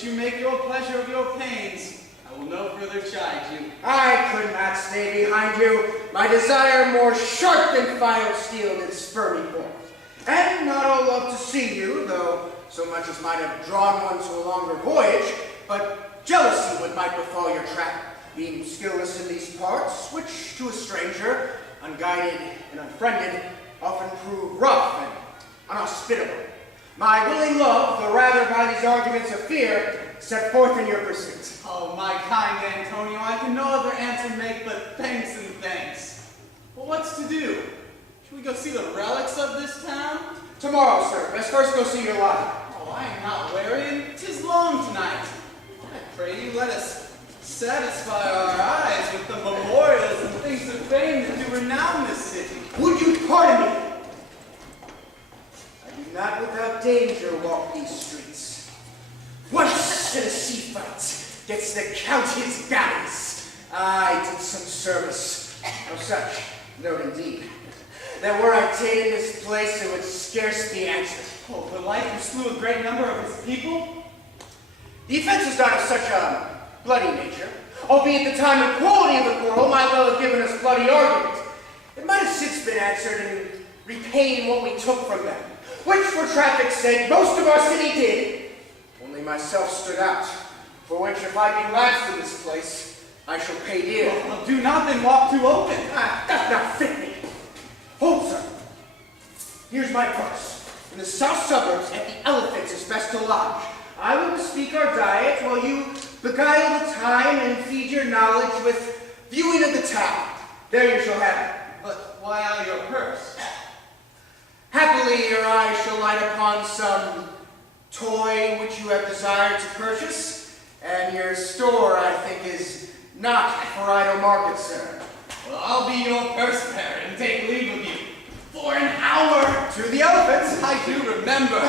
that you make your pleasure of your pains, I will no further chide you. I could not stay behind you. My desire more sharp than filed steel did spur me forth. And not all love to see you, though so much as might have drawn one to a longer voyage, but jealousy would might befall your track, being skilless in these parts, which to a stranger, unguided and unfriended, often prove rough and unhospitable. My willing love, though rather by these arguments of fear, set forth in your pursuit. Oh, my kind Antonio, I can no other answer make but thanks and thanks. Well, what's to do? Should we go see the relics of this town? Tomorrow, sir. Let's first go see your lodge. Oh, I am not weary, and 'tis long tonight. I pray you let us satisfy our eyes with the memorials and things of fame that do renown this city. Would you pardon me? I do not without danger walk these streets. Once in a sea fight gets the count his galleys. I did some service. No such, no indeed. That were I ta'en in this place, it would scarce be answered. Oh, the life who slew a great number of his people? The offense is not of such a bloody nature, albeit the time and quality of the quarrel might well have given us bloody argument. It might have since been answered in repaying what we took from them, which for traffic's sake most of our city did. Only myself stood out, for which if I be lapsed in this place, I shall pay dear. Well, do not then walk too open. Doth not fit me. Hold, sir. Here's my purse. In the south suburbs, at the Elephants is best to lodge. I will bespeak our diet while you beguile the time and feed your knowledge with viewing of the town. There you shall have it. But why out of your purse? Happily your eye shall light upon some toy which you have desired to purchase, and your store, I think, is not for idle market, sir. Well, I'll be your purse bearer and take leave of you. For an hour! To the Elephants! I do remember.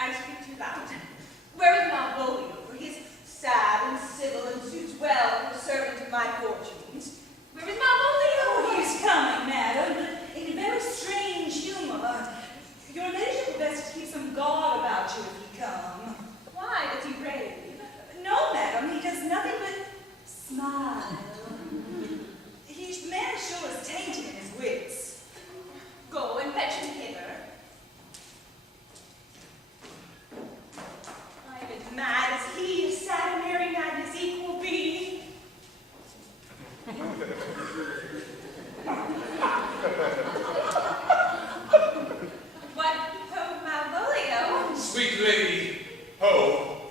I speak too loud. Where is Malvolio? For he is sad and civil and suits well for the servant of my fortunes. Where is Malvolio? Oh, he is coming, madam, but in a very strange humor. Your ladyship will best keep some guard about you if he come. Why does he rave? No, madam, he does nothing but smile. His manner sure is tainted in his wits. Go and fetch him hither. I am as mad as he, as sad and merry mad as equal be. What ho, Malvolio? Sweet lady, ho.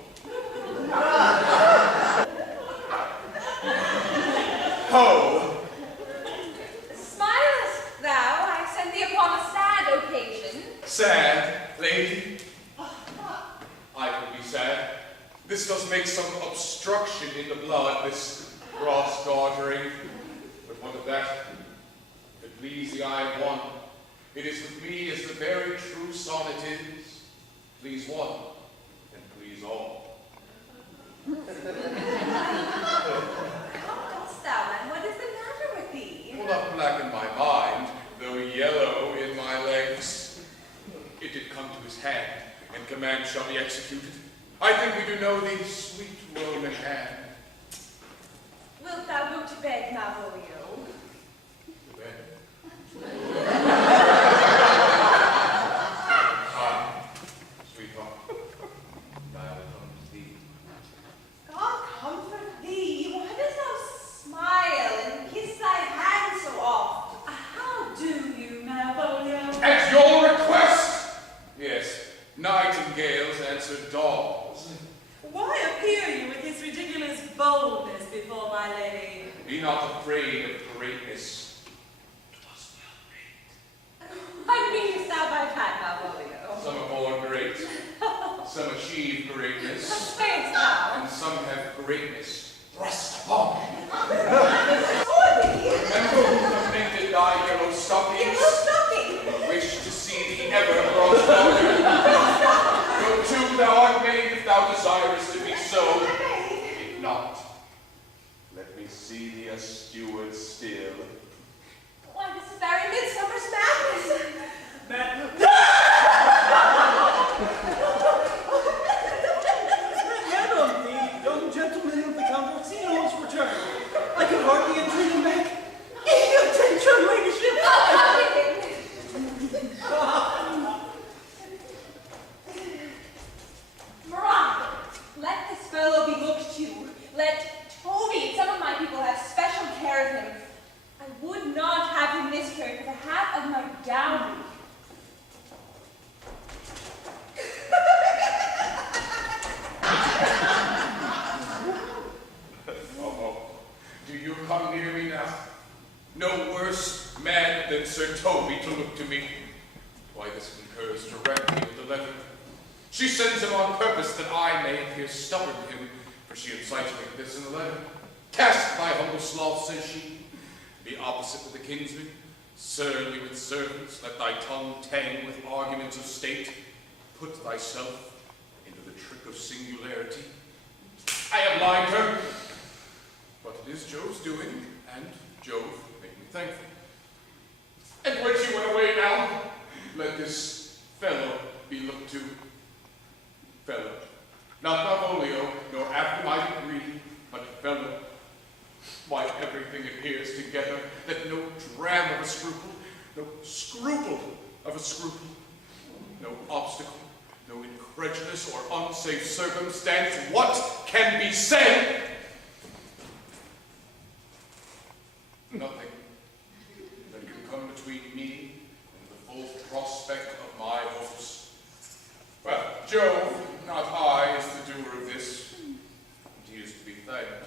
Ho. Smilest thou? I send thee upon a sad occasion. Sad, lady. I could be sad. This does make some obstruction in the blood, this cross gartering. But what of that? If it please the eye of one, it is with me as the very true sonnet is. Please one, and please all. How dost thou, man? What is the matter with thee? Well, not black in my mind, though yellow in my legs. It did come to his hand, and command shall be executed. I think we do know thee, sweet Roman hand. Wilt thou go to bed, Malvolio? To bed. Sweetheart, and I will come to thee. God comfort thee. Why dost thou smile and kiss thy hand so oft? How do you, Malvolio? At your request! Yes, nightingales answer daws. Why appear you with this ridiculous boldness before my lady? Be not afraid of greatness. What meanest thou by that, Malvolio? Some are born great, some achieve greatness, What sayest thou? and some have greatness thrust upon them. Surely. Remember who commended thy yellow stockings? the letter. She sends him on purpose that I may appear stubborn to him, for she incites me to this in the letter. Cast thy humble sloth, says she. Be opposite with the kinsman, surly with servants, let thy tongue tang with arguments of state. Put thyself into the trick of singularity. I have lied her, but it is Jove's doing, and Jove made me thankful. And when she went away now, let this fellow be looked to. Fellow. Not Malvolio, nor after my degree, but fellow. Why, everything adheres together, that no dram of a scruple, no scruple of a scruple, no obstacle, no incredulous or unsafe circumstance, what can be said? Nothing that can come between me and the full prospect of my hopes. Well, Jove, not I, is the doer of this, and he is to be thanked.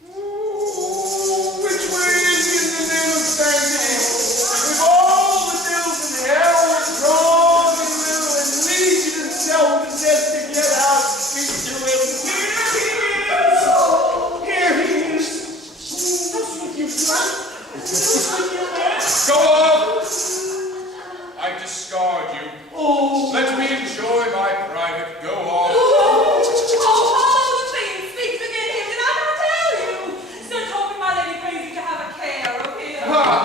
Ooh, which way is he in the name of sanctity? With all the devils in hell withdrawn and little and legion and self-possessed to get out, speak to him. Here he is. What's with you, son? What's with you, man? Go off! I discard you. Oh. Let me enjoy my private. Go off.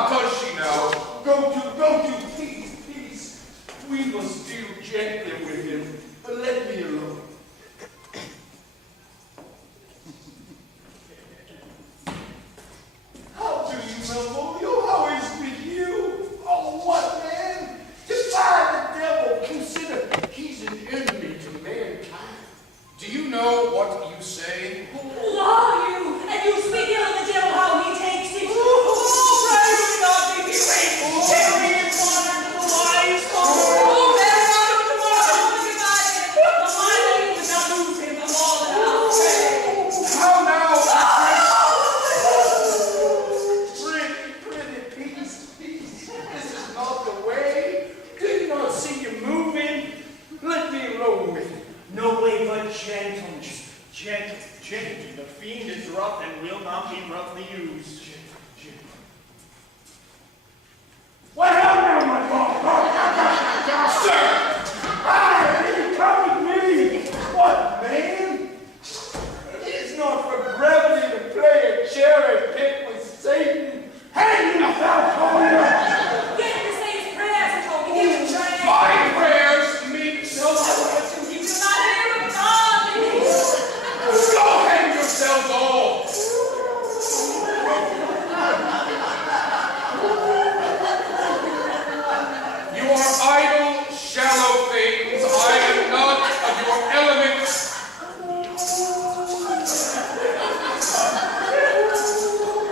Does she now? Go to, please. We must deal gently with him, but let me alone. How do you, Malvolio? How is it with you? Oh, what, man? Defy the devil. Consider he's an enemy to mankind. Do you know what you say? Who are you? And you speak ill of the devil, how he takes it. Gentle. The fiend is rough and will not be roughly used. Gentle. What happened now, my father? Sir! Hi, come with me! What, man? It is not for brevity to play a cherry pick with Satan. Hang yourself, Malvolio! Get him to say his prayers, Toby. Give him prayers. My prayers meet so much. You do not hear of God. Go hang yourselves all! You are idle, shallow things. I am not of your element.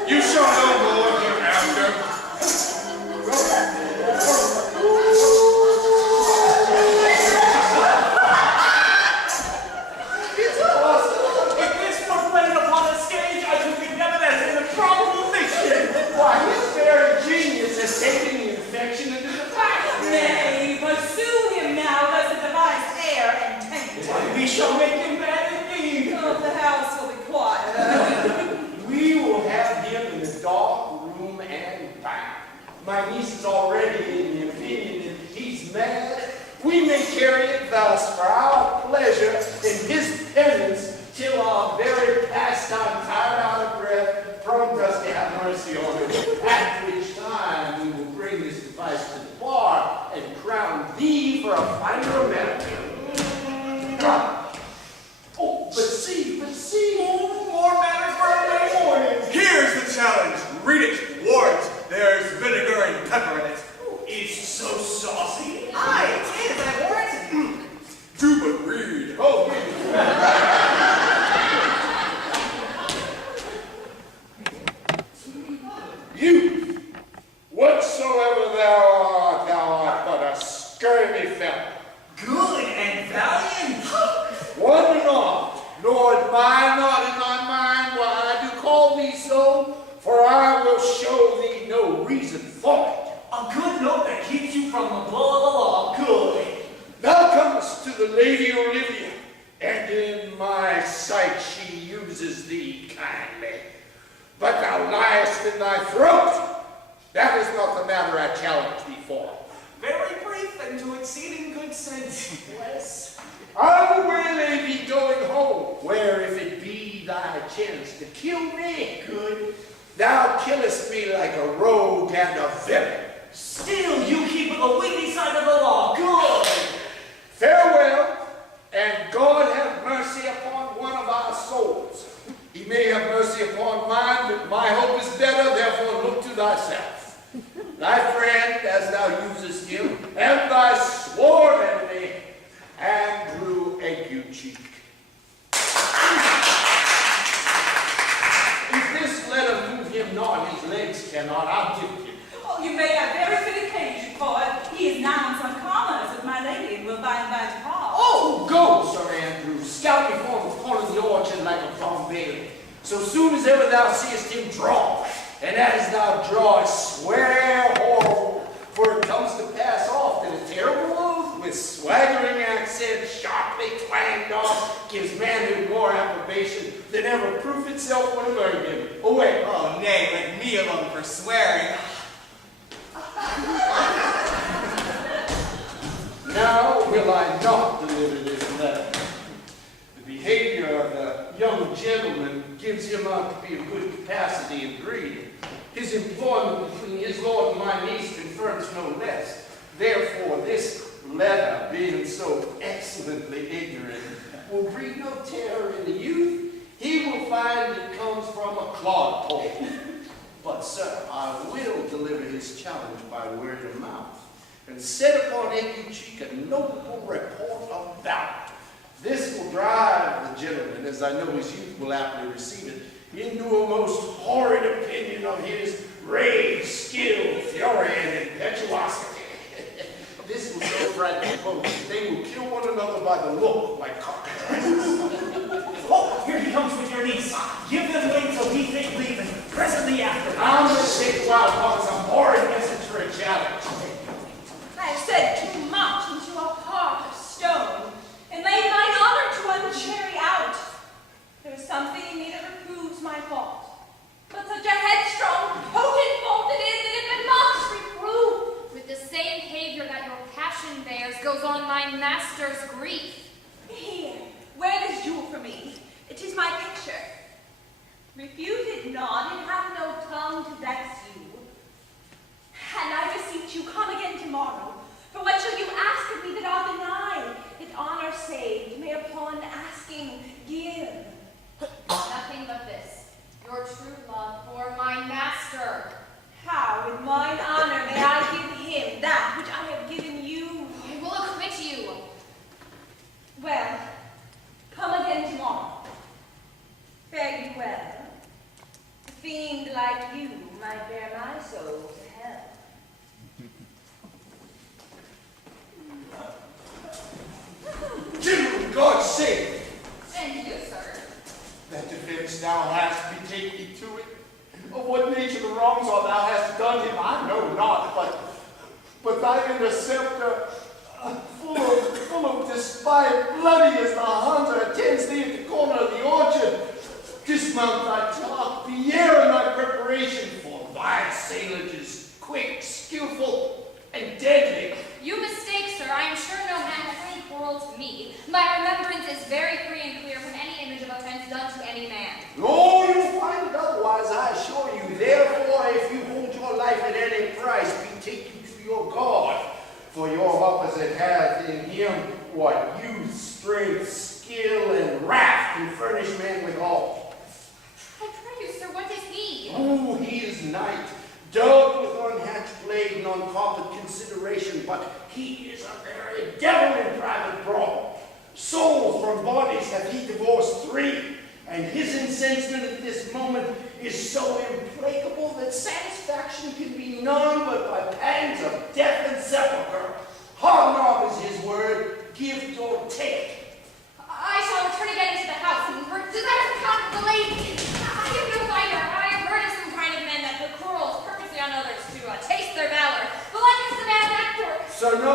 You shall know more hereafter. If this were played upon a stage, I could be nevertheless in a probable fiction. Why, his very genius has taken the infection into the past. Nay, pursue him now, lest it devise air and taint. Why, we shall make him bad indeed. Oh, the house will be quiet. We will have him in a dark room and bound. My niece is already in the opinion that he's mad. We may carry it thus for our pleasure in his penance till our very pastime, tired out of breath, prompt us to have mercy on him. At which time we will bring this device to the bar and crown thee for a finder of merit. Oh, but see, more matter for a May morning. Here's the challenge. Read it. Warrant. There's vinegar and pepper in it. It's so saucy. Aye, it is, I warrant. Do but read. Oh, you, whatsoever thou art but a scurvy fellow. Good and valiant. One and all, nor admire not in thy mind why I do call thee so, for I will show thee no reason for it. A good note that keeps you from the blow of the law. Good. Lady Olivia, and in my sight she uses thee kindly. But thou liest in thy throat. That is not the matter I challenge thee for. Very brief and to exceeding good sense. Yes. I will be going home, where if it be thy chance to kill me, good, thou killest me like a rogue and a villain. Still, you keep the weighty side of the law. Good. Farewell, and God have mercy upon one of our souls. He may have mercy upon mine, but my hope is better, therefore look to thyself. Thy friend, as thou usest him, and thy sworn enemy, Andrew Aguecheek. If this letter move him not, his legs cannot, I'll give him. Oh, you may have very good occasion for it. He is now in some commerce with my lady and will by and by depart. Oh, go, Sir Andrew, scout before the corner of the orchard like a Bombay. So soon as ever thou seest him draw, and as thou drawest, swear horrible, for it comes to pass often a terrible oath with swaggering accent, sharply twanged off, gives manhood more approbation than ever proof itself would have earned him. Away. Oh, nay, let me alone for swearing. Now will I not deliver this letter. The behavior of the young gentleman gives him out to be of good capacity and breeding. His employment between his lord and my niece confirms no less. Therefore, this letter, being so excellently ignorant, will breed no terror in the youth. He will find it comes from a clodpole. But, sir, I will deliver his challenge by word of mouth, and set upon Aguecheek a notable report of valor. This will drive the gentleman, as I know his youth will aptly receive it, into a most horrid opinion of his rage, skill, fury, and impetuosity. This will so frighten both that they will kill one another by the look, like cockatrices. Oh, here he comes with your niece. Give them wait till he take leave, and presently after. I'm going to take wild ones a horrid message for a challenge. I have said too much into a heart of stone, and laid mine honor to uncherry out. There is something in me that reproves my fault, but such a headstrong, potent fault it is that if it must reprove. With the same behavior that your passion bears goes on my master's grief. Here, wear this jewel for me. It is my picture. Refuse it not, it hath no tongue to vex you. And I beseech you, come again tomorrow. For what shall you ask of me that I'll deny? That honor saved may upon asking give. Nothing but this, your true love for my master. How, with mine honor, may I give him that which I have given you? I will acquit you. Well, come again tomorrow. Fare you well. A fiend like you might bear my soul to hell. General, God's sake! And you, sir. That defense thou hast betake thee to it. Of what nature the wrongs are thou hast done him, I know not, but thy interceptor, full of despite, bloody as the hunter, attends thee at the corner of the orchard. Dismount thy talk, the air in thy preparation, for thy assailant is quick, skillful, and deadly. You mistake, sir. I am sure no man has any quarrel to me. My remembrance is very free and clear from any image of offense done to any man. No, you'll find it otherwise, I assure you. Therefore, if you hold your life at any price, betake you to your God. For your opposite hath in him what youth, strength, skill, and wrath can furnish man with all. I pray you, sir, what is he? Oh, he is knight, dubbed with unhatched blade and unconquered consideration, but he is a very devil in private brawl. Souls from bodies hath he divorced 3, and his incensement at this moment is so implacable that satisfaction can be none but by pangs of death and sepulchre. Hobnob is his word, gift or take. I shall return again into the house and desire to count the lady. I have no fighter. I have heard of some kind of men that put quarrels purposely on others to taste their valor. But like this, the man of that court. So no,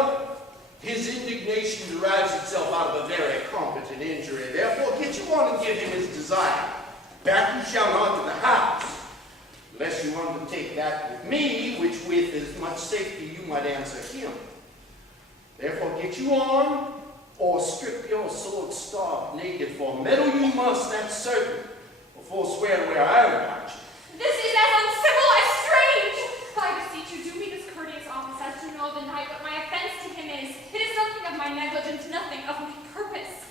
his indignation indignation derives itself out of a very competent injury. Therefore, get you on and give him his desire. Back you shall not to the house, unless you undertake that with me, which with as much safety you might answer him. Therefore, get you on, or strip your sword stark naked, for meddle you must, that's certain, before swear to where I am about you. This is as uncivil as strange. I beseech you, do me this courteous office as to know the knight what my offense to him is. It is something of my negligence, nothing of my purpose.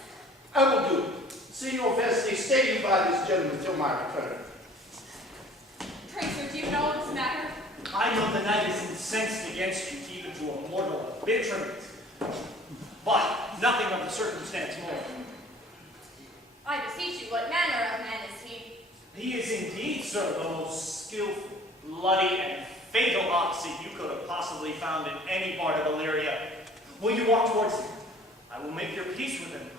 I will do it. Signor Vesti, stay you by this gentleman till my return. Pray, sir, do you know this matter? I know the knight is incensed against you, even to a mortal bitterment. But nothing of the circumstance more. I beseech you, what manner of man is he? He is indeed, sir, the most skillful, bloody, and fatal opposite you could have possibly found in any part of Illyria. Will you walk towards him? I will make your peace with him,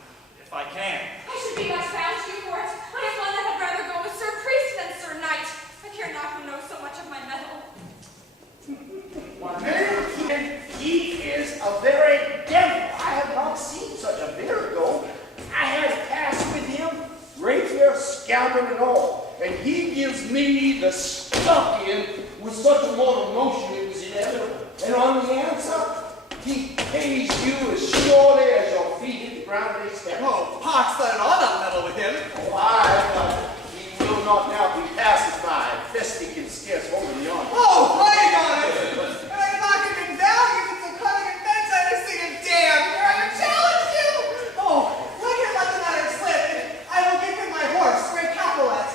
if I can. I should be much bound to you for it. I am one that had rather go with Sir Priest than Sir Knight. I care not who knows so much of my mettle. Why, man, he is a very devil. I have not seen such a virago. I have passed with him, rapier, scabbard, and all, and he gives me the stuck in with such a mortal motion it was inevitable. And on the answer, he pays you as surely as your feet hit the ground they step. Oh, Pox, let it all not meddle with him. Oh, aye, he will not now be pacified. Festi can scarce hold him on. Oh, plague on it! And I'm knocking him down, using some cunning and fence, I just see him damn. Here I have challenged you! Oh, let him let the matter slip, and I will give him my horse, Great Capulet.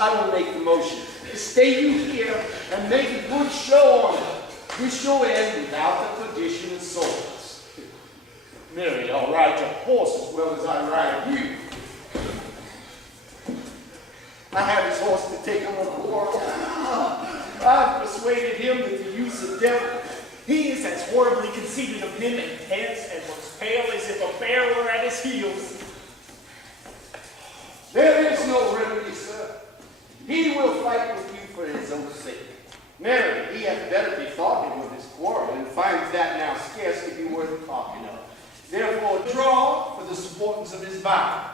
I will make the motion. Stay you here and make a good show on it. This shall end without the perdition of souls. Mary, I'll ride your horse as well as I ride you. I have his horse to take him on a quarrel. I've persuaded him that the use of devil. He is as horribly conceited of him and pants and looks pale as if a bear were at his heels. There is no remedy, sir. He will fight with you for his own sake. Mary, he hath better bethought him of his quarrel, and finds that now scarcely be worth talking of. Therefore, draw for the supportance of his vow.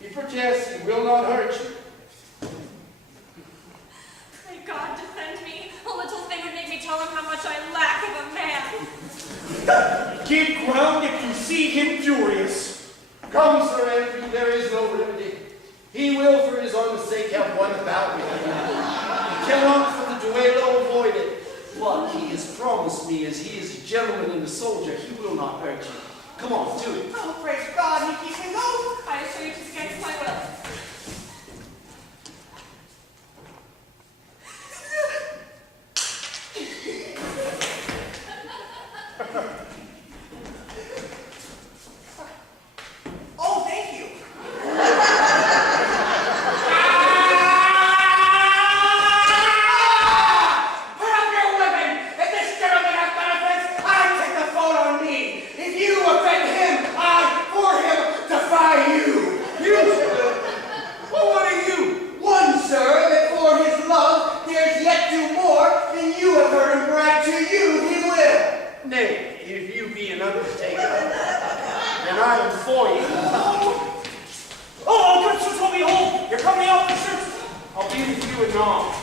He protests he will not hurt you. May God defend me. A little thing would make me tell him how much I lack of a man. Keep ground if you see him furious. Come, Sir Andrew, there is no remedy. He will, for his own sake, have one bout with you. He cannot, for the duello, avoid it. But he has promised me, as he is a gentleman and a soldier, he will not hurt you. Come on, do it. Oh, praise God, he keeps his oath. I assure you 'tis against my will. Oh, thank you. Put up your weapon! If this gentleman has benefits, I take the fault on me. If you offend him, I, for him, defy you. You, sir. Well, what are you? One, sir, that for his love dares yet do more than you have heard him brag to you he will. Nay, if you be an undertaker, then I am for you. Oh, good sir, behold! You're coming out, officers! I'll be with you anon.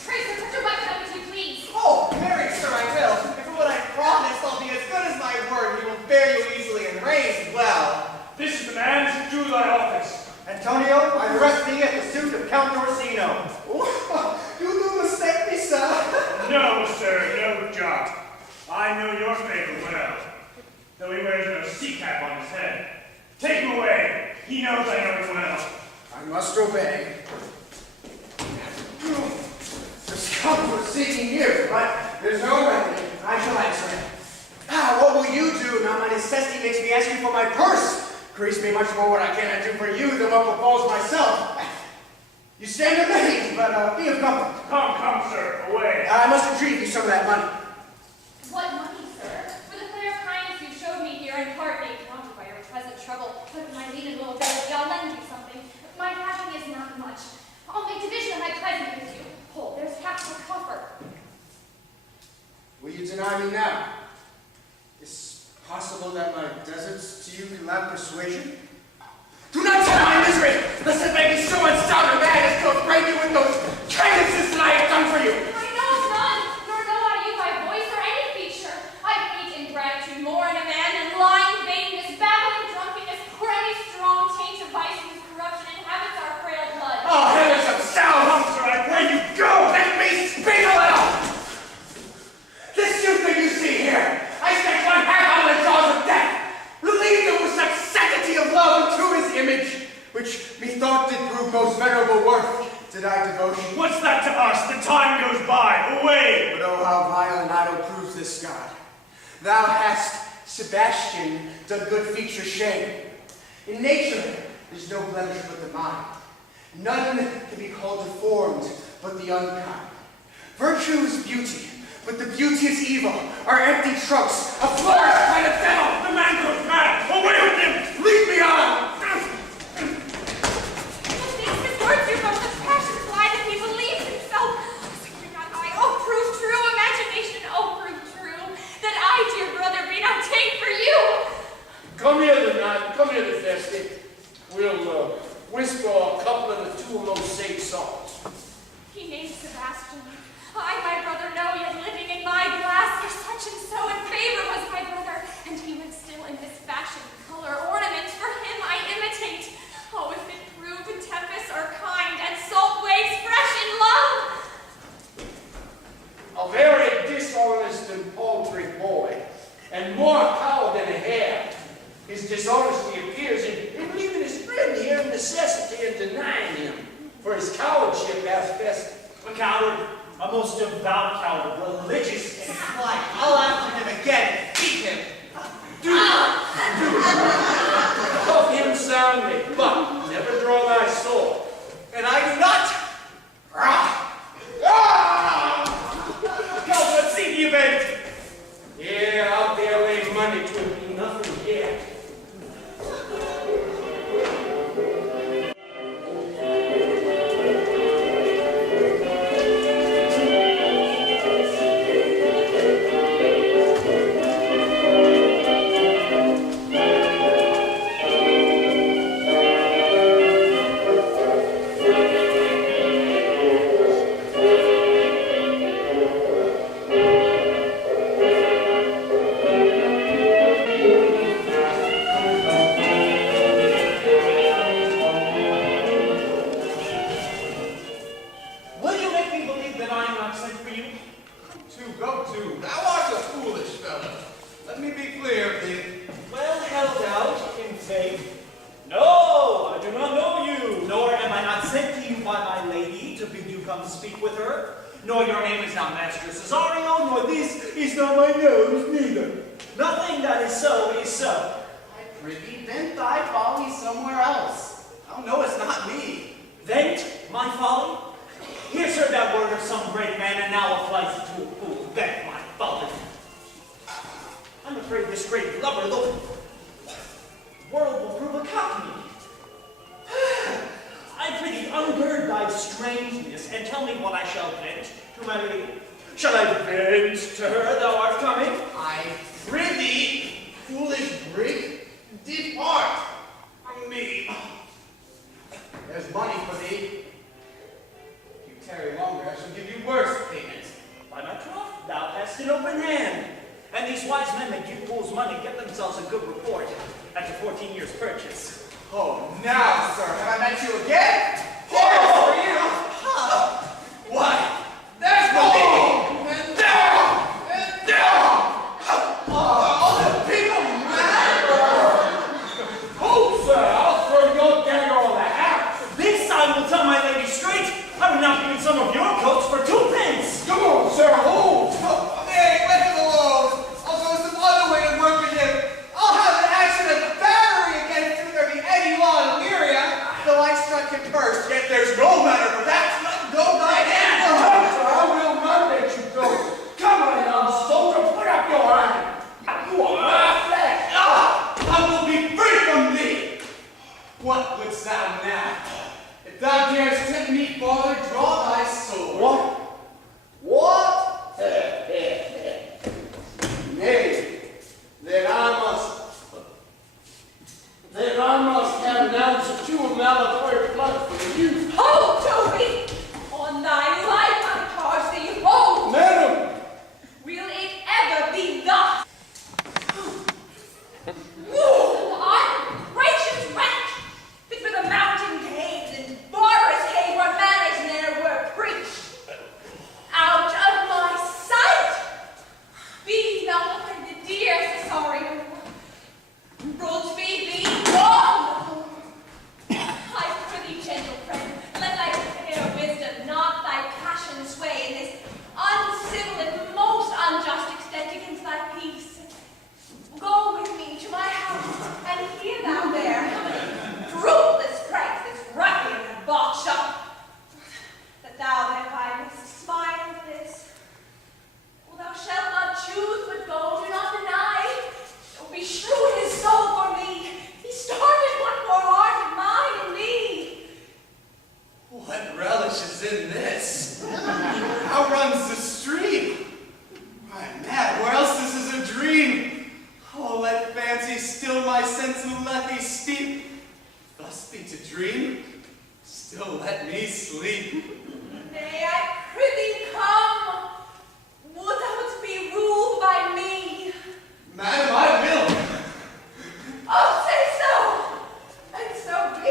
Tracer, put your weapon up as you please. Oh, marry, sir, I will. And for what I promised, I'll be as good as my word. He will bear you easily and raise well. This is the man to do thy office. Antonio, I arrest thee at the suit of Count Orsino. You do mistake me, sir. No, sir, no job. I know your favor well, though he wears no sea cap on his head. Take him away. He knows I know him well. I must obey. The Count was seeking you, but there's no remedy. I shall answer him. What will you do now my necessity makes me ask you for my purse? Increase me much more what I cannot do for you than what befalls myself. You stand amazed, but be of comfort. Come, sir, away. I must retrieve you some of that money. What money, sir? For the clear kindness you showed me here in part made counted by your present trouble. But my lean and little ability, I'll lend you something. My having is not much. I'll make division of my present with you. Hold, there's half the coffer. Will you deny me now? Is possible possible that my deserts to you can lack persuasion? Do not tell my misery, lest it make me so unsound and mad as to upbraid you with those kindnesses that I have done for you. I know none, nor know I you by voice or any feature. I hate ingratitude more in a man than lying, vainess, babbling, drunkenness, or any strong taint of vice whose corruption inhabits our frail blood. Oh, heavens of sound! Sir, I pray you go! Let me speak a little! This youth that you see here, I stretched one half out of the jaws of death, relieved him with such sanctity of love to his image, which methought did prove most venerable worth, did I devotion. What's that to us? The time goes by. Away! But oh, how vile and idle proves this God. Thou hast, Sebastian, done good feature shame. In nature, there's no blemish but the mind. None can be called deformed but the unkind. Virtue is beauty, but the beauty is evil. Our empty trunks, a flourish by the devil. The man goes mad! Away with him! Lead me on! Methinks his words do from such passion fly that he believes himself. Sacred not I, oh prove true, imagination, oh prove true, that I, dear brother, be not ta'en for you. Come here tonight, come here this festive. We'll whisper a couple of the two most sage songs. He named Sebastian. I, my brother, know, yet living in my glass, for such and so in favor was my brother, and he would still in this fashion, color, ornament, for him I imitate. Oh, if it prove tempest are kind, and salt waves fresh in love! A very dishonest and paltry boy, and more coward than a hare. His dishonesty appears in leaving his friend here of necessity and denying him, for his cowardship hath festered. A coward, a most devout coward, religious and Why, I'll after him again and beat him. Cuff him soundly, but never draw thy sword. And I do not. Come, let's see the event! Yeah, out there lay money to be nothing yet. Nay, then I must Ungracious wretch! Fit for the mountain caves and barbarous caves where manners ne'er were preached. Out of my sight! Be not offended, dear Cesario. Rules be wrong! I prithee, gentle friend, let thy fair wisdom, not thy passion sway in this uncivil and most unjust extent against thy peace. Go with me to my house, and hear thou there how many fruitless pranks this ruffian hath botched up, that thou thereby mayst smile at this. Well, thou shalt not choose but go, do not deny. Don't be shrew his soul for me. He started what more art of mine in thee. What relish is in this? How runs the stream? I'm mad, or else this is a dream. Oh, let fancy still my sense and let thee steep. Thus be to dream, still let me sleep. Nay, I prithee come. Would thou wouldst be ruled by me? Madam, I will. Oh, say so, and so be.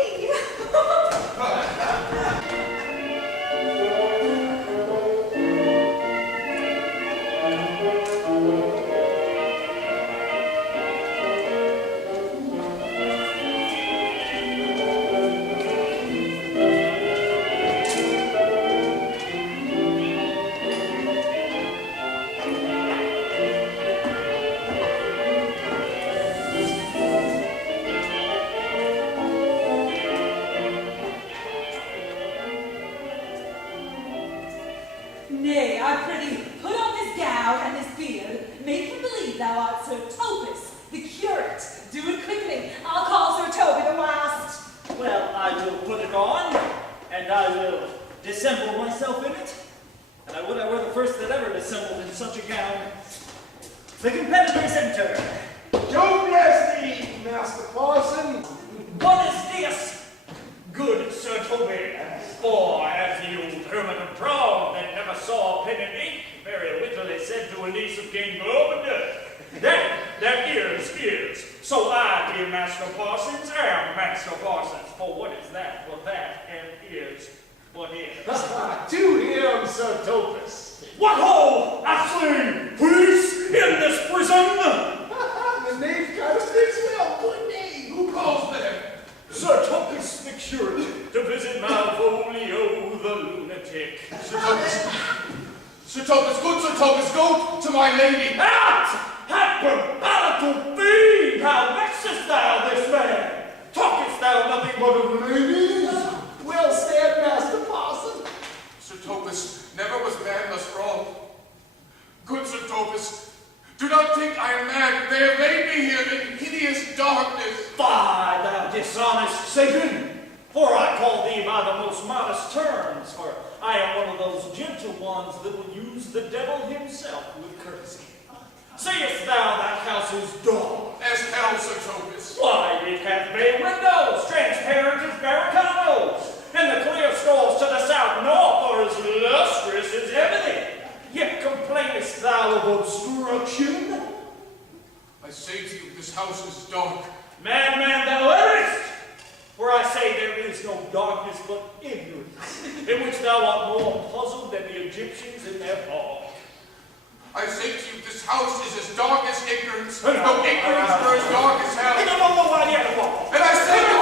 Nay, I prithee, put on this gown and this beard, make him believe thou art Sir Topus, the curate. Do it quickly, I'll call Sir Toby the last. Well, I will put it on, and I will dissemble myself in it. And I would I were the first that ever dissembled in such a gown. The competitors enter. Joe bless thee, Master Parson. What is this? Good Sir Toby, for as the old hermit of Prague that never saw pen and ink, very wittily said to a niece of King Globender, that is. So I, dear Master Parsons, am Master Parsons. For what is that? For that and is what is. To him, Sir Topus. What ho! I say, peace in this prison! The knave kind of speaks well. Good knave. Who calls there? Sir Topus the curate to visit Malvolio the lunatic. Sir Topus, good Sir Topus, go to my lady. Out! Hyperbolical fiend! How vexest thou this man? Talkest thou nothing but of ladies? Well said, Master Parson. Sir Topus, never was man thus wrong. Good Sir Topus, do not think I am mad. They have laid me here in hideous darkness. Fie, thou dishonest Satan! For I call thee by the most modest terms, for I am one of those gentle ones that will use the devil himself with courtesy. Sayest thou that house is dark? As hell, Sir Topus. Why, it hath bay windows, transparent as barricados, and the clear stalls to the south north are as lustrous as ebony. Yet complainest thou of obstruction? I say to you, this house is dark. Man, thou errest! For I say there is no darkness but ignorance, in which thou art more puzzled than the Egyptians in their fog. I say to you, this house is as dark as ignorance, no ignorance were as dark as hell. And I say to you,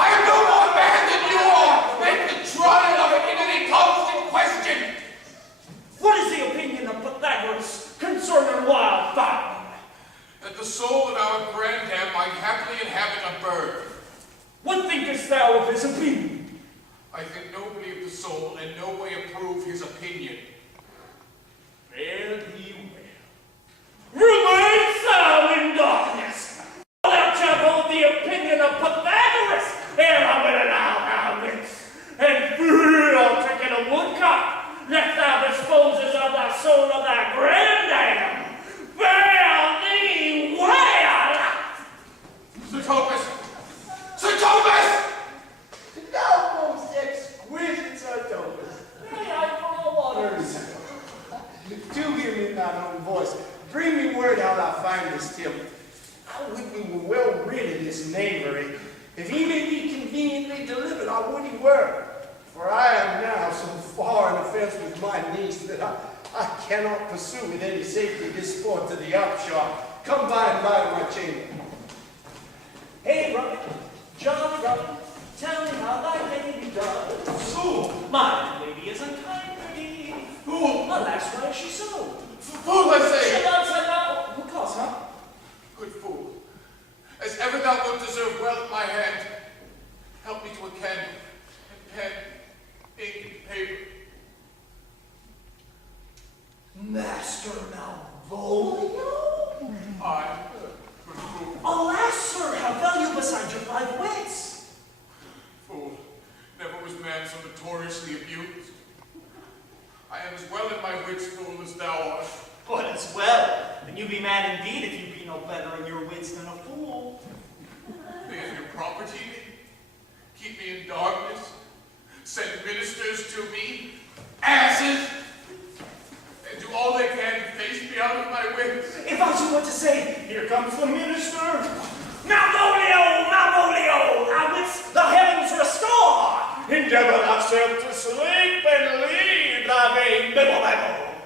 I am no more man than you are. Make the trial of it in any constant question. What is the opinion of Pythagoras concerning wildfire? That the soul of our Grandel might happily inhabit a bird. What thinkest thou of his opinion? I think nobly of the soul, and no way approve his opinion. Fare thee well. Remain thou in darkness. Thou shalt hold the opinion of Pythagoras. Ere I will allow thou wits, and feel trick in a woodcock, lest thou disposes of the soul of thy Grandel. Fare thee well. Sir Topus! Sir Topus! Thou most exquisite Sir Topus. May I draw waters? him. I would we were well rid of this knavery. If he may be conveniently delivered, I would he were. For I am now so far in offense with my niece that I cannot pursue with any safety this sport to the upshot. Come by and by to my chamber. Hey, Robin, John Robin, tell me how thy lady does. Fool! My lady is unkind to thee. Fool! Alas, why is she so? Fool, I say! Shut up, shut up! Who calls, huh? Good fool, as ever thou wilt deserve well at my hand, help me to a candle, and pen, ink, and paper. Master Malvolio? I, good fool. Alas, sir, how fell you beside your 5 wits? Fool, never was man so notoriously abused. I am as well in my wits, fool, as thou art. But as well, and you be mad indeed if you be no better in your wits than a fool. They have your property, keep me in darkness, send ministers to me, asses, and do all they can to face me out of my wits. If I should what to say, here comes the minister. Malvolio, Malvolio, thou wouldst the heavens restore. Endeavor thyself to sleep and lead thy vain bibble.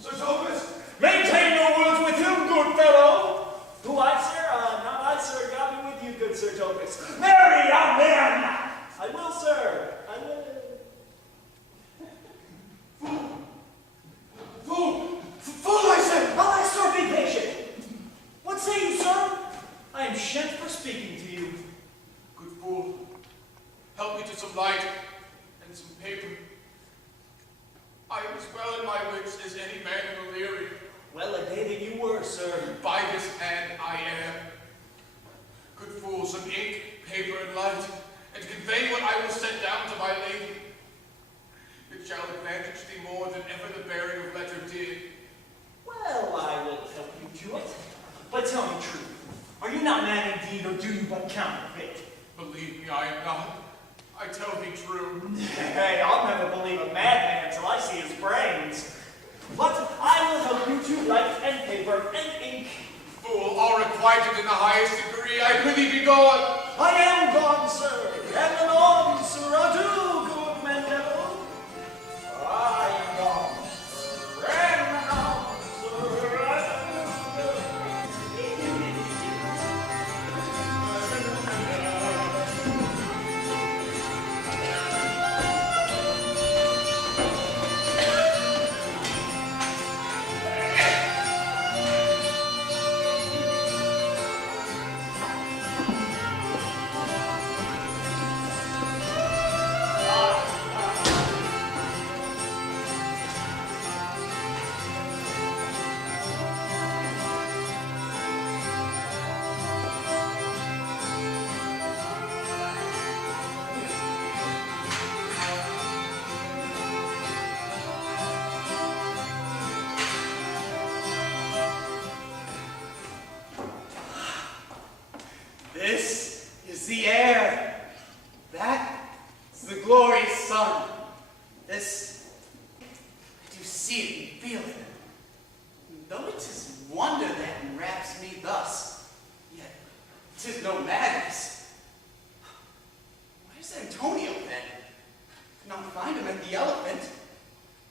Sir Thomas, Maintain your words with him, good fellow. Who I, sir? Not I, sir. God be with you, good Sir Topus. Marry, young man! I will, sir. I will. fool, I said! Alas, sir, be patient. What say you, sir? I am shent for speaking to you. Good fool, help me to some light and some paper. I am as well in my wits as any man in Illyria. Well, a day that you were, sir. By this hand I am. Good fool, some ink, paper, and light, and convey what I will set down to my lady. It shall advantage thee more than ever the bearing of letter did. Well, I will help you to it. But tell me true. Are you not mad indeed, or do you but counterfeit? Believe me, I am not. I tell thee true. Hey, I'll never believe a madman till I see his brains. But I will help you to light and paper and ink. Fool, all requited in the highest degree, I prithee be gone. I am gone, sir, and anon, sir, adieu, good Grandel. I am gone, sir, and anon, sir, This is the air. That is the glorious sun. This, I do see it and feel it. Though it is wonder that enwraps me thus, yet 'tis no madness. Where's Antonio then? Could not find him at the Elephant.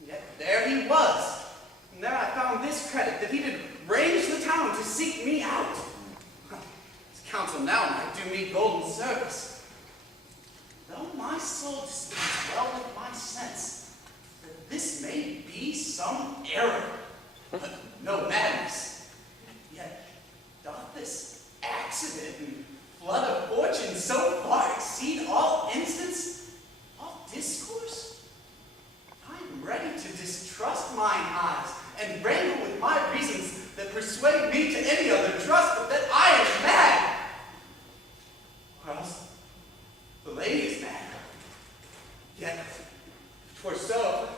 Yet there he was. And there I found this credit, that he did range the town to seek me out. His counsel now might do me golden service. Though my soul disputes well with my sense, that this may be some error, but no madness. Yet doth this accident and flood of fortune so far exceed all instance, all discourse? I am ready to distrust mine eyes and wrangle with my reasons that persuade me to any other trust but that I am mad. Or else the lady is mad. Yet, if 'twere so,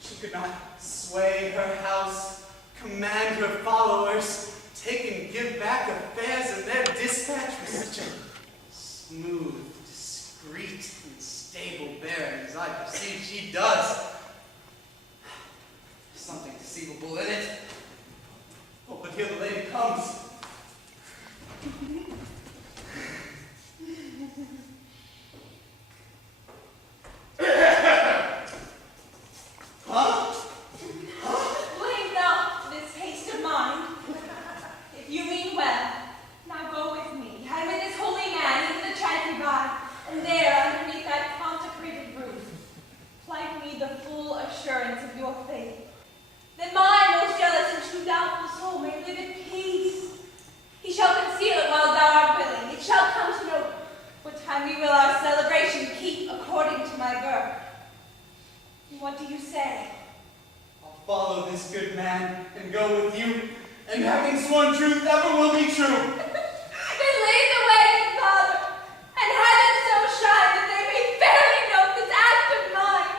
she could not sway her house, command her followers, take and give back affairs and their dispatch with such a smooth, discreet What do you say? I'll follow this good man and go with you, and having sworn truth ever will be true. Then lead the way, Father, and heaven so shine that they may fairly note this act of mine.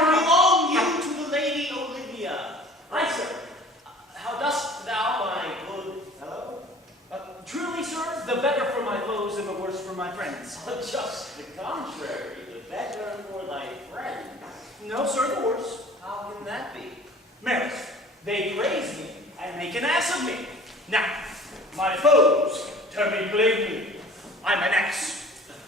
Belong you to the Lady Olivia. Aye, sir. How dost thou, my good fellow? Truly, sir, the better for my foes and the worse for my friends. Just the contrary, the better for thy friend. No, sir, the worse. How can that be? Maris, they praise me and make an ass of me. Now, my foes turn me blame me. I'm an ass.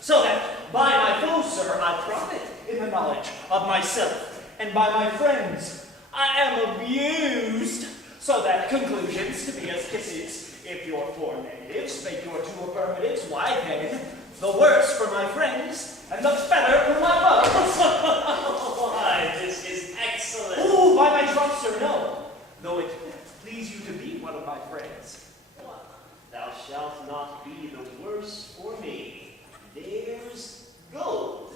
So that by my foes, sir, I profit in the knowledge of myself, and by my friends I am abused. So that conclusions to be as kisses, if your four negatives make your two affirmatives, why then the worse for my friends and the better for my foes. Why, this is excellent. Oh, by my troth, sir, no. Though it please you to be one of my friends. Thou shalt not be the worse for me. There's gold.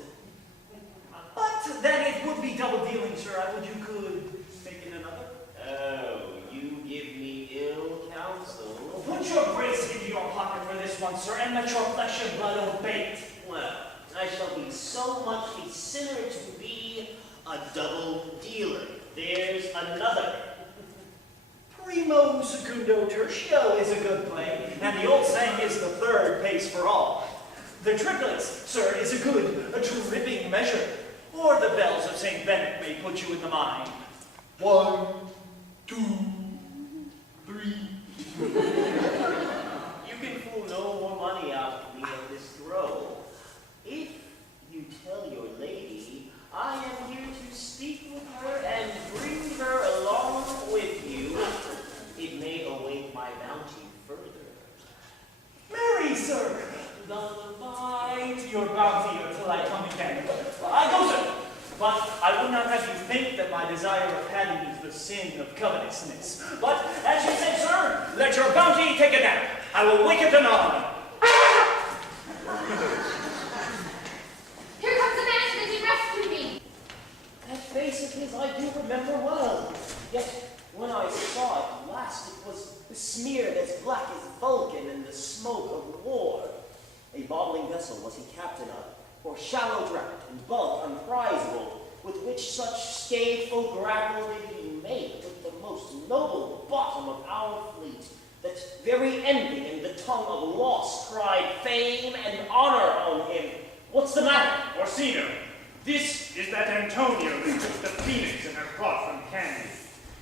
But then it would be double dealing, sir. I would you could make it another. Oh, you give me ill counsel. Put your grace into your pocket for this one, sir, and let your flesh and blood obey it. Well, I shall be so much a sinner to be a double dealer. There's another. Primo, secundo, tertio is a good play, and the old saying is the third pays for all. The triplets, sir, is a dripping measure, or the bells of St. Bennet may put you in the mind. 1, 2, 3. You can fool no more money out of me at this throw. If you tell your lady I am here to speak with her and bring her along with you, it may await my bounty further. Marry, sir, lullaby to your bounty until I come again. I go, sir, but I would not have you think that my desire of having is the sin of covetousness. But, as you said, sir, let your bounty take a nap. I will wake it anon. Here comes the man that rescued me. That face of his I do remember well. Yet, when I saw it last, it was smeared as black as Vulcan in the smoke of war. A bobbling vessel was he captain of, or shallow draught and bulk unprizable, with which such scateful grapple did he make with the most noble bottom of our fleet, that very ending in the tongue of loss cried fame and honor on him. What's the matter? Orsino, this is that Antonio that took the phoenix in her plot from Candy.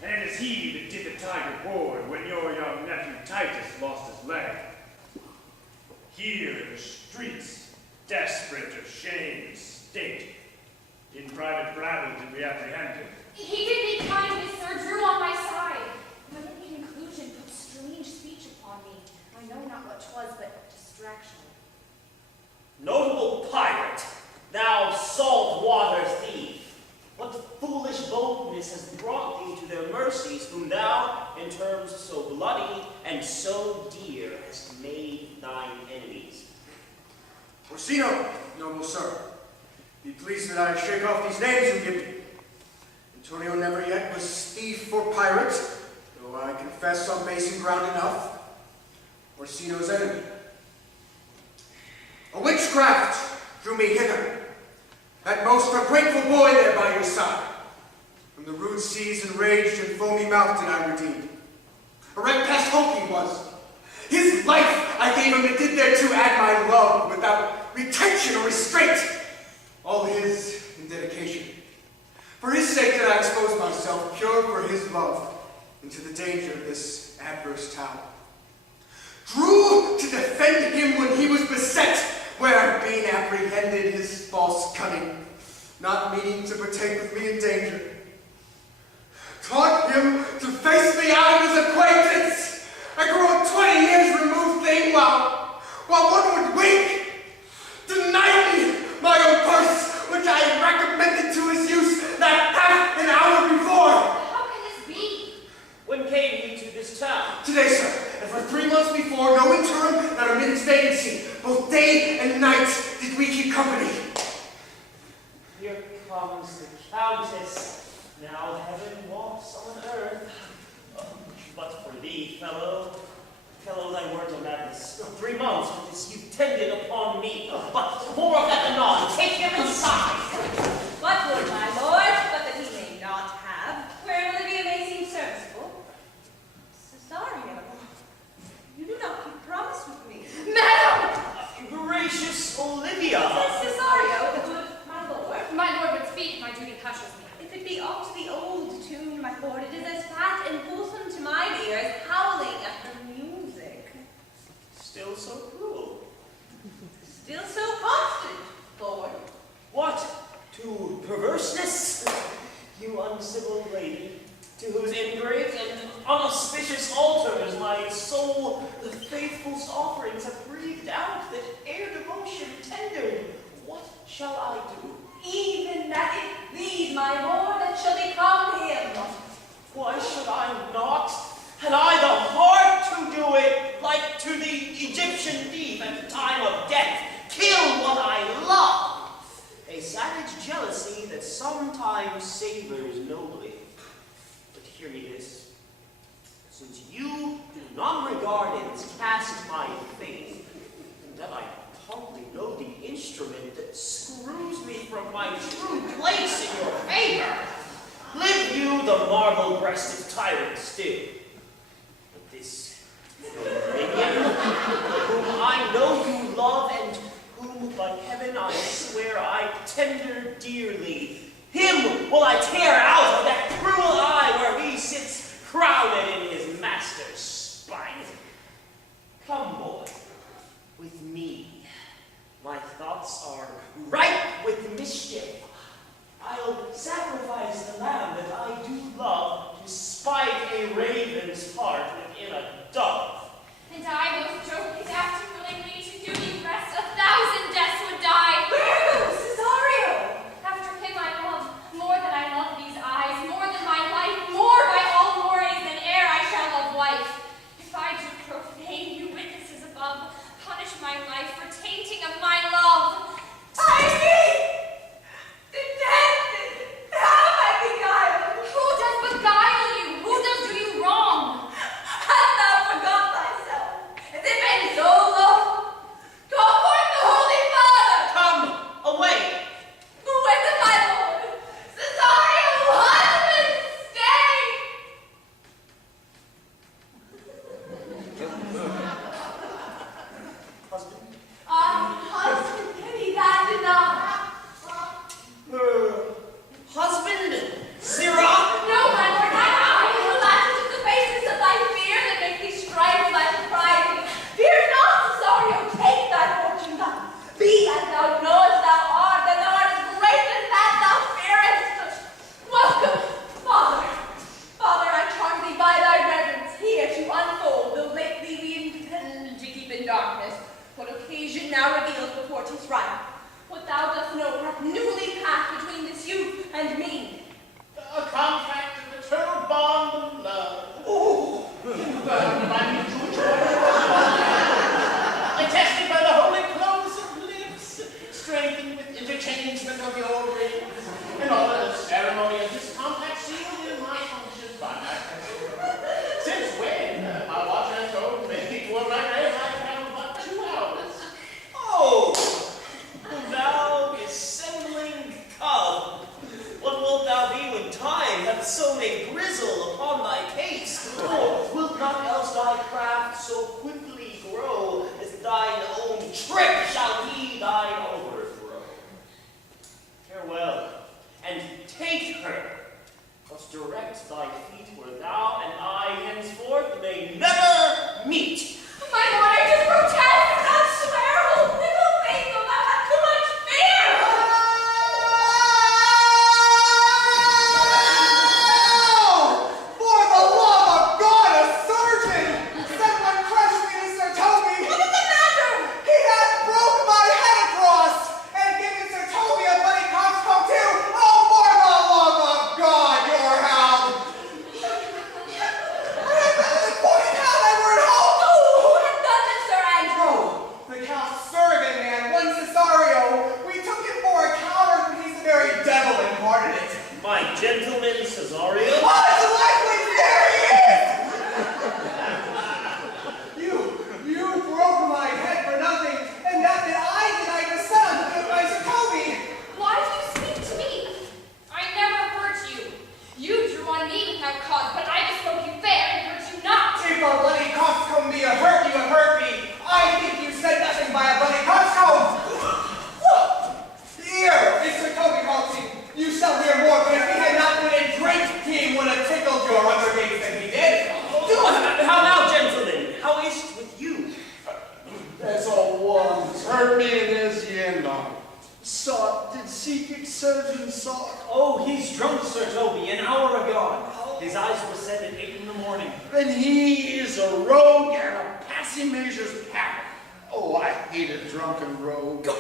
And it is he that did the tiger board when your young nephew Titus lost his leg. Here in the streets, desperate of shame and state, in private brabble did we apprehend him. He did me kindness, sir, drew on my side, but in conclusion put strange speech upon me. I know not what 'twas, but distraction. Notable pirate, thou salt water thief, what foolish boldness has brought thee to their mercies, whom thou, in terms so bloody and so dear, hast made thine enemies? Orsino, noble sir, be pleased that I shake off these names you give me. Antonio never yet was thief or pirate, though I confess on basing ground enough. Orsino's enemy. A witchcraft drew me hither. That most ungrateful boy there by your side. From the rude seas enraged and foamy mouthed did I redeem. A right past hope he was. His life I gave him and did thereto add my love without retention or restraint. All his in dedication. For his sake did I expose myself, pure for his love, into the danger of this adverse town. Drew to defend him when he was beset where I've been apprehended his false cunning, not meaning to partake with me in danger. Taught him to face me out of his acquaintance. I grew a 20 years removed thing while one would wink, deny me my own purse, which I had recommended to his use that half an hour before. How can this be? When came he to this town? Today, sir, and for 3 months before, no interim, not amid its vacancy, both day and night did we keep company. Here comes the Countess. Now heaven walks on earth. But for thee, fellow, thy words are madness. 3 months with this you've tended upon me. But more of that anon. Take him inside. What would my lord, but that he may not have? Where Olivia may seem serviceable. Cesario, you do not keep promise with me. Madam! Gracious Olivia! Says Cesario, the good my lord. My lord would speak, my duty hushes me. If it be all to the old tune, my lord, it is as fat and wholesome to mine ear as howling after music. Still so cruel. Still so constant, lord. What? To perverseness? You uncivil lady, to whose ingrate and unauspicious altars my soul, the faithful's offerings have breathed out that ere devotion tendered. What shall I do? Even that it please my lord that shall become him. Why should I not? Had I the heart to do it, like to the Egyptian thief at the time of death, kill what I love? A savage jealousy that sometimes savors nobly. But hear me this. Since you do not regard it as cast my faith, that I partly know the instrument that screws me from my true place in your favor, live you the marble-breasted tyrant still. But this minion, whom I know you love and whom, by heaven, I swear I tender dearly, him will I tear out of that cruel eye where he sits crowded in his master's spine. Come, boy, with me. My thoughts are ripe with mischief. I'll sacrifice the lamb that I do love to spite a raven's heart within a dove. And I, most joking after willingly to do me rest, 1,000 deaths would die. Where goes Cesario? After him I love, more than I love these eyes, more than my life, more by all mores than e'er I shall love wife. If I do profane you witnesses above, punish my life for tainting of my love. I mean, the dead, how am I beguiled? Who does beguile you? Who does do you wrong? Hast thou forgot thyself? Has it been so long? Call forth the Holy Father! Come, away! Who is it, my lord? Cesario, husband, stay! Husband? Husband, can he that deny? Husband? Sirrah? No, my lord, my eye is relaxed at the basis of thy fear that makes thee strive with thy propriety. Fear not, Cesario, take thy fortune thus. Be as thou knowest thou art, that thou art as great as that thou fearest. Welcome, Father. Father, I charge thee by thy reverence here to unfold, though lately we intended to keep in darkness, what occasion now reveals before 'tis right. What thou dost know hath newly passed between this youth and me. A contract of eternal bond of love. Oh, confirmed by mutual joy. Attested by the holy close of lips, strengthened with interchangement of your rings, and all the ceremony of this compact sealed in my conscience by my presence. Since when, my watcher told me, toward my grave I found but 2 hours. Oh, thou dissembling cub! What wilt thou be when time hath sown a grizzle upon thy case? Or wilt not else thy craft so quickly grow as thine own trip shall be thine overthrow? Farewell, and take her, but direct thy feet where thou and I henceforth may never meet. My lord, I just protest and not swear, oh, little faith your other gates than he did. How now, gentlemen? How is it with you? That's all one. Hurt me in his yen on. Sought, did seek surgeon sought. Oh, he's drunk, Sir Toby, an hour agone. His eyes were set at 8 in the morning. Then he is a rogue and a passing measures pattern. Oh, I hate a drunken rogue. Away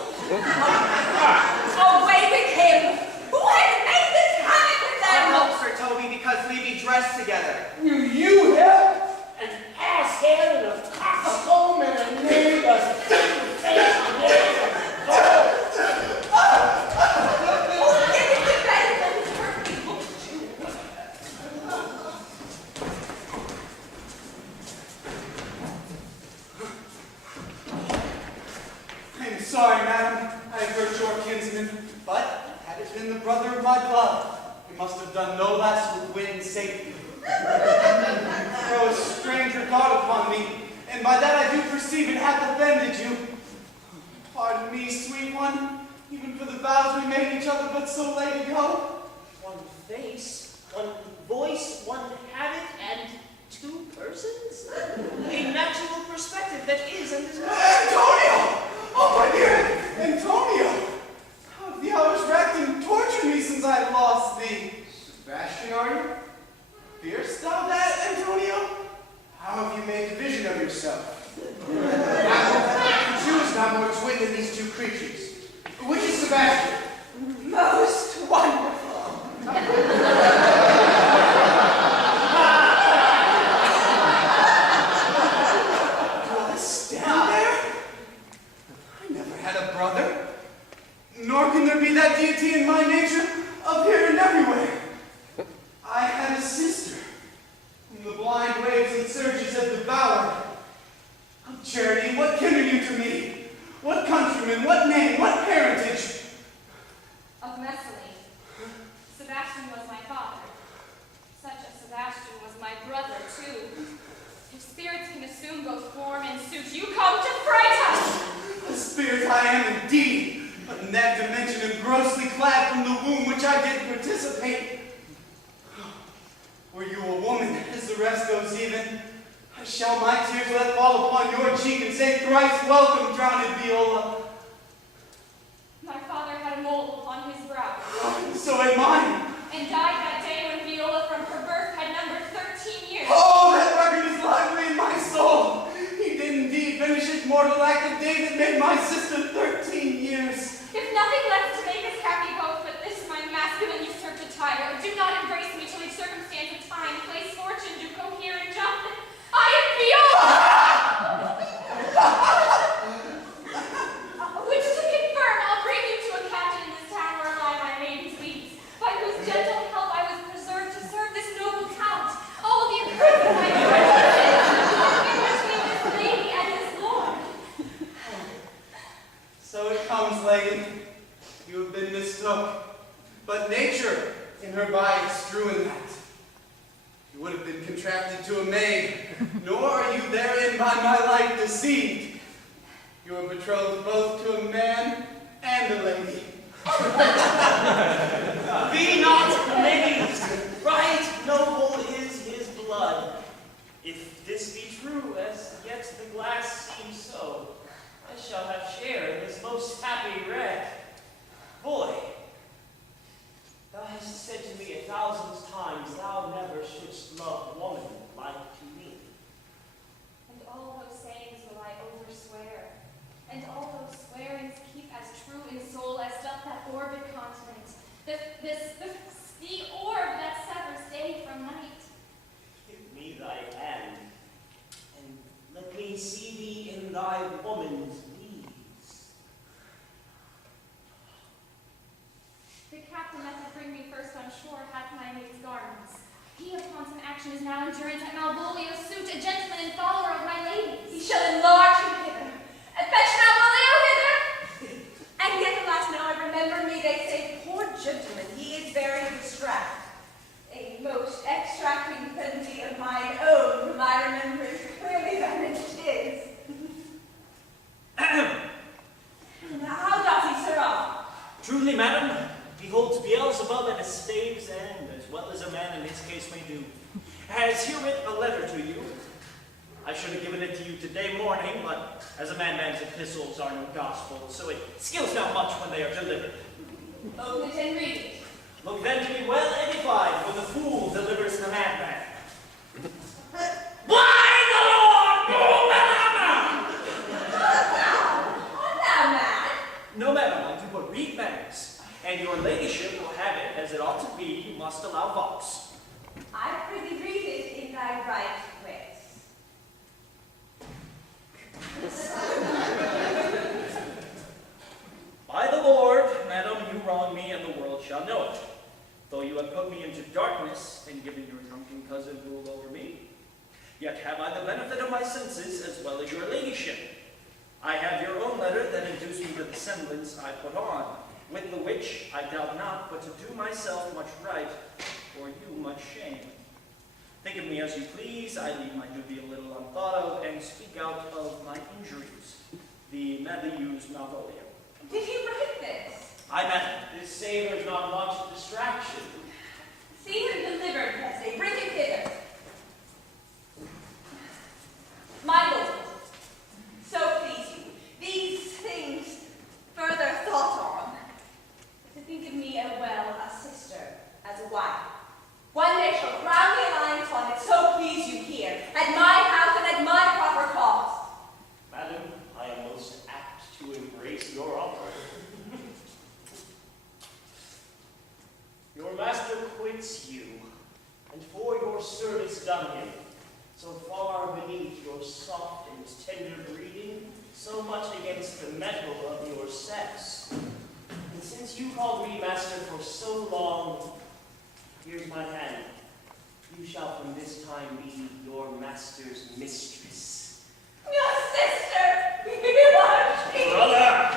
with him! Who has made this havoc with them? Help, Sir Toby, because we be dressed together. Will you help? An asshead and a coxcomb and a knave, a face knave, I'm sorry, madam, I have hurt your kinsman, but had it been the brother of my blood, he must have done no less with wit and safety. Throw a stranger God upon me, and by that I do perceive it hath offended you. Pardon me, sweet one, even for the vows we made each other but so late ago. One face, one voice, one habit, and two persons? A natural perspective that is and is not. Antonio! Oh, my dear Antonio! How have the hours racked and tortured me since I lost thee? Sebastian, are you? Fearest thou that, Antonio? How have you made division of yourself? The Jew is not more twin than these two creatures. Which is Sebastian? Most wonderful. Stand there? I never had a brother. Nor can there be that deity in my nature, up here and everywhere. I had a sister, whom the blind waves and surges had devoured. Oh, Charity, what kin are you to me? What countryman, what name, what parentage? Of Messily. Sebastian was my father. Such a Sebastian was my brother, too. If spirits can assume both form and suit, you come to fright us! A spirit I am indeed, but in that dimension and grossly clad from the womb which I did participate. Were you a woman, as the rest goes even, shall my tears let fall upon your cheek and say, thrice welcome, drowned Viola. My father had a mole upon his brow. So had mine. And died that day when Viola from her birth had numbered 13 years. Oh, that record is lively in my soul. He did indeed finish his mortal act the day that made my sister 13 years. If nothing left to make us happy both but this my masculine usurped attire, do not embrace me till each circumstance of time, place, fortune, do cohere and jump. I am Viola! Which to confirm, I'll bring you to a captain in this town where lie my maiden's weeds, by whose gentle help I was preserved to serve this noble count. All the improvement I do between this lady and this lord. So it comes, lady. You have been mistook. But nature, in her bias, strewn that. You would have been contracted to a maid, nor are you therein by my life deceived. You are betrothed both to a man and a lady. Be not amazed. Right noble is his blood. If this be true, as yet the glass seems so, I shall have share in this most happy wreck. Boy, thou hast said to me 1,000 times thou never shouldst love woman like to me. And all those sayings will I overswear, and all those swearings keep as true in soul as doth that orbed continent, the orb that severs day from night. Give me thy hand, and let me see thee in thy woman's weeds. The captain that did bring me first on shore hath my maid's garments. He upon some action is now endurance at Malvolio's suit, a gentleman and follower of my lady's. He shall enlarge him hither, and fetch Malvolio hither. And yet, alas, now I remember me, they say, poor gentleman, he is very distracted. A most extracting fancy of mine own, from my remembrance clearly than it is. How doth he, sirrah? Truly, madam, he holds Beelzebub at a stave's end, as well as a man in his case may do. has herewith a letter to you. I should have given it to you today morning, but as a madman's epistles are no gospel, so it skills not much when they are delivered. Open it and read it. Look then to be well edified when the fool delivers the madman. By the Lord, no madam! Art thou mad? No, madam, I do but read manners, and your ladyship will have it as it ought to be. You must allow vox. I prithee read it in thy right ways. By the Lord, madam, you wrong me, and the world shall know it. Though you have put me into darkness and given your drunken cousin rule over me, yet have I the benefit of my senses as well as your ladyship. I have your own letter that induced me to the semblance I put on, with the which I doubt not but to do myself much right, or you much shame. Think of me as you please, I leave my duty a little unthought of, and speak out of my injuries. The madly used Malvolio. Did he write this? I meant this savors not much distraction. See him delivered, Presley. Bring him hither. My lord, so please you, these things further thought on, to think of me a sister, as a wife. One day shall crown the alliance on it, so please you here, at my house and at my proper cause. Madam, I am most apt to embrace your offer. Your master quits you, and for your service done him, so far beneath your soft and tender breeding, so much against the metal of your sex. And since you called me master for so long, here's my hand. You shall from this time be your master's mistress. Your sister! You are she! Brother!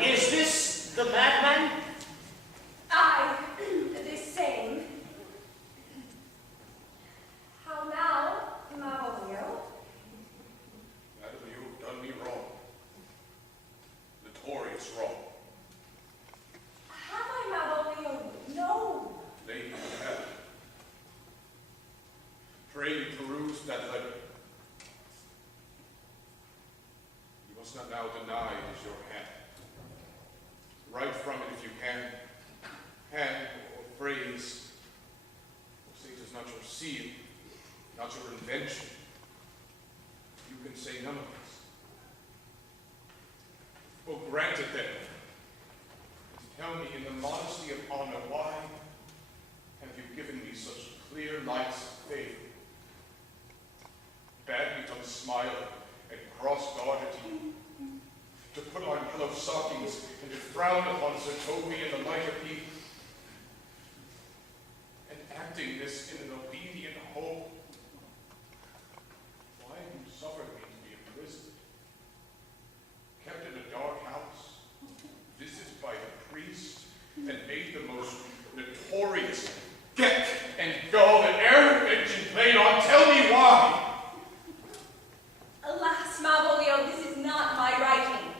Is this the madman? I, this same. How now, Malvolio? Madam, you have done me wrong. Notorious wrong. Have I, Malvolio? No. Lady, you have. Pray peruse that letter. You must not now deny it is your hand. Write from it if you can. Hand or phrase. Say it is not your seal, not your invention. You can say none of this. Oh, grant it then. Tell me in the modesty of honor, why have you given me such clear lights of favor? Bade me to smile and cross-guarded you, to put on pillow stockings and to frown upon Sir Toby and the lighter people, and acting this in an obedient hope. Why have you suffered me to be imprisoned, kept in a dark house, visited by the priest, and made the most notorious get and go that e'er invention played on? Tell me why! Alas, Malvolio, this is not my writing.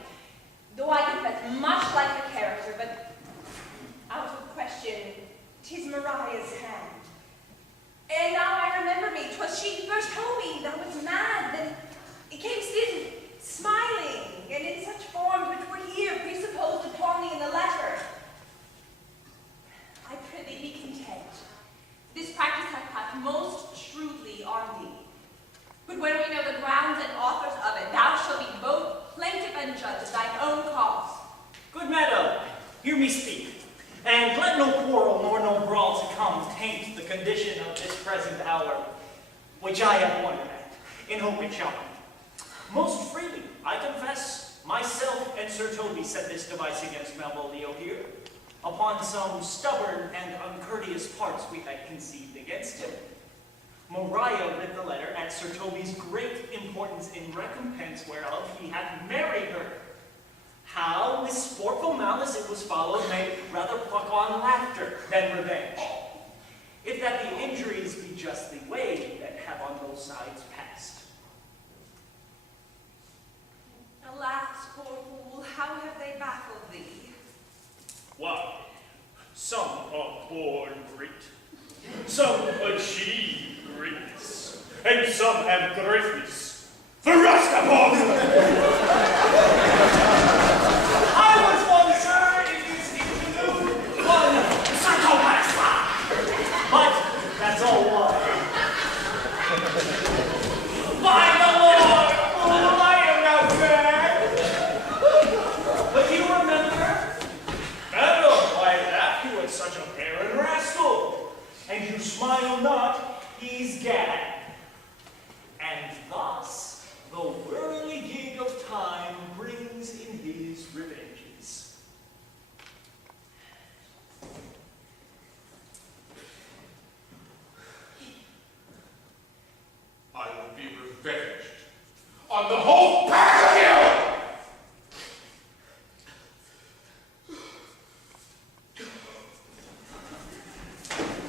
Though I confess much like the character, but out of question, 'tis Mariah's hand. And now I remember me, 'twas she first told me thou was mad, then it came still smiling, and in such forms which were here presupposed upon thee in the letter. I prithee be content. This practice hath passed most shrewdly on thee. But when we know the grounds and authors of it, thou shalt be both plaintiff and judge of thine own cause. Good madam, hear me speak, and let no quarrel nor no brawl to come taint the condition of this present hour, which I have wondered at, in hope it shall be. Most freely, I confess, myself and Sir Toby set this device against Malvolio here, upon some stubborn and uncourteous parts we had conceived against him. Mariah read the letter at Sir Toby's great importance in recompense whereof he hath married her. How with sportful malice it was followed may rather pluck on laughter than revenge. If that the injuries be justly weighed that have on both sides passed. Alas, poor fool, how have they baffled thee? Why, Some are born great, some achieve greatness, and some have greatness. The rest of I was one, sir, in this interlude, one psychopath. But that's all one. By the Lord, fool, I am not bad. But you remember? Madam, why laugh you at such a barren rascal? And you smile not, he's gad. And thus, the whirligig of time brings in his revenges. I will be revenged on the whole pack of you!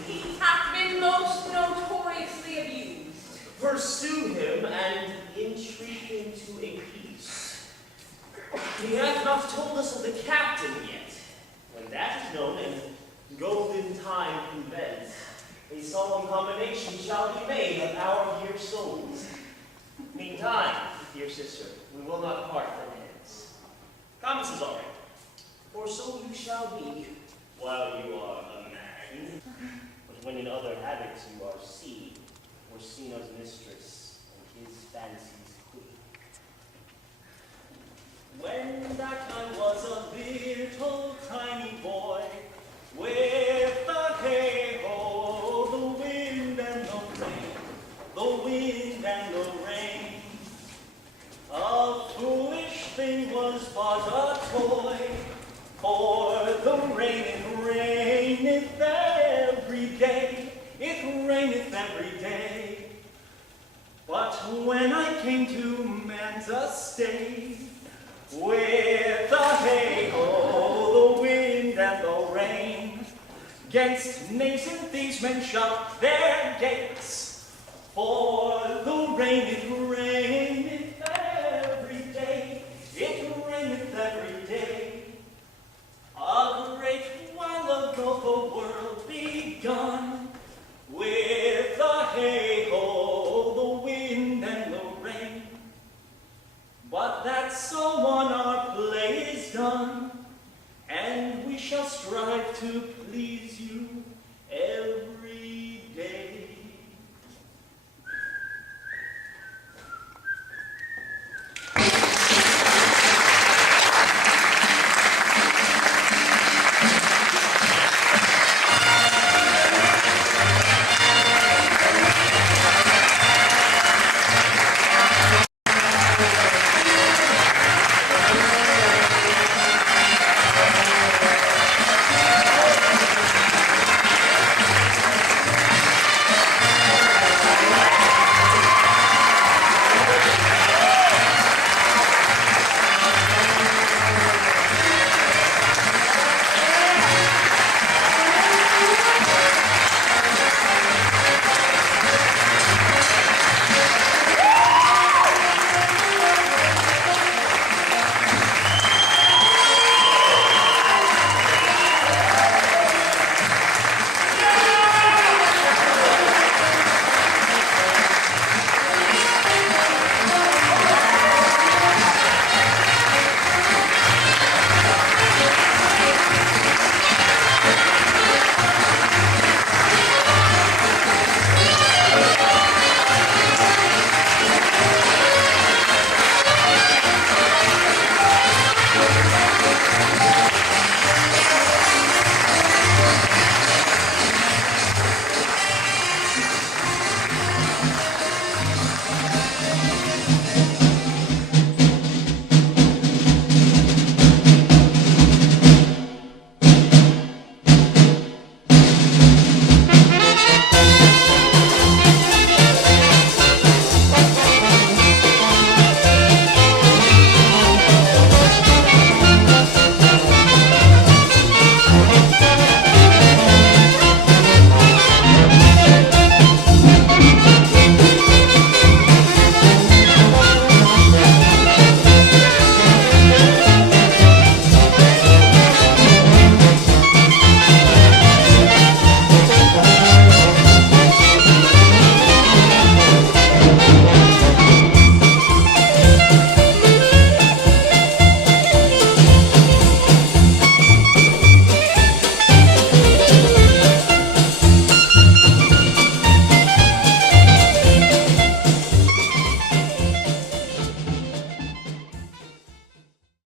He hath been most notoriously abused. Pursue him and entreat him to a peace. He hath not told us of the captain yet. When that is known and golden time convents, a solemn combination shall be made of our dear souls. Meantime, dear sister, we will not part from hence. Promise is all right, for so you shall be while you are a man. But when in other habits you are seen, or Sina's mistress, and his fancies queen. When that I was a little tiny boy, with the hay-ho, the wind and the rain, the wind and the rain. A foolish thing was but a toy, for the rain raineth every day, it raineth every day. But when I came to man's estate, with the hay-ho, the wind and the rain, 'gainst knaves and thieves men shut their gates, for the rain it raineth every day, it raineth every day. A great while ago the world begun, with the hay-ho, the wind and the rain. But that so on our play is done, and we shall strive to please you every